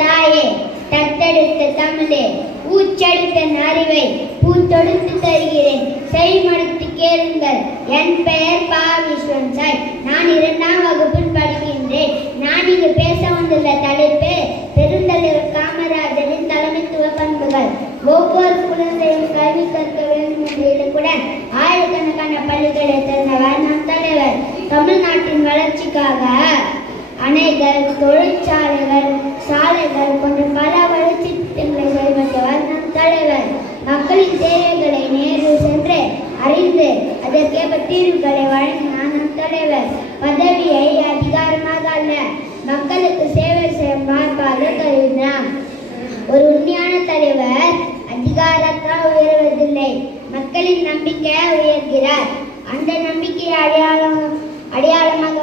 தாயே தத்தெடுத்த தமிழே ஊச்செடுத்த அறிவை பூத்தொடுத்து தருகிறேன் செய்மடுத்து கேளுங்கள். என் பெயர் பா. விஸ்வன் சாய். நான் 2ஆம் வகுப்பில் படிக்கின்றேன். நான் இங்கு பேச வந்துள்ள தலைப்பு பெருந்தலைவர் காமராஜரின் தலைமைத்துவ பண்புகள். ஒவ்வொரு குழந்தையும் கல்வி கற்க வேண்டும் என்ற இலக்குடன் ஆயிரக்கணக்கான பள்ளிகளை திறந்தவர் நம் தலைவர். தமிழ்நாட்டின் வளர்ச்சிக்காக அணைகள், தொழிற்சாலைகள், சாலைகள் போன்ற பல வளர்ச்சி திட்டங்களை செயல்பட்டவர் நம் தலைவர். மக்களின் தேவைகளை நேரில் சென்று அறிந்து அதற்கேற்ப தீர்வுகளை வழங்கினார் நம் தலைவர். பதவியை அதிகாரமாக அல்ல, மக்களுக்கு சேவை செய்ய மார்பாக கருதினார். ஒரு உண்மையான தலைவர் அதிகாரத்தால் உயர்வதில்லை, மக்களின் நம்பிக்கையை உயர்கிறார். அந்த நம்பிக்கையை அடையாளமாக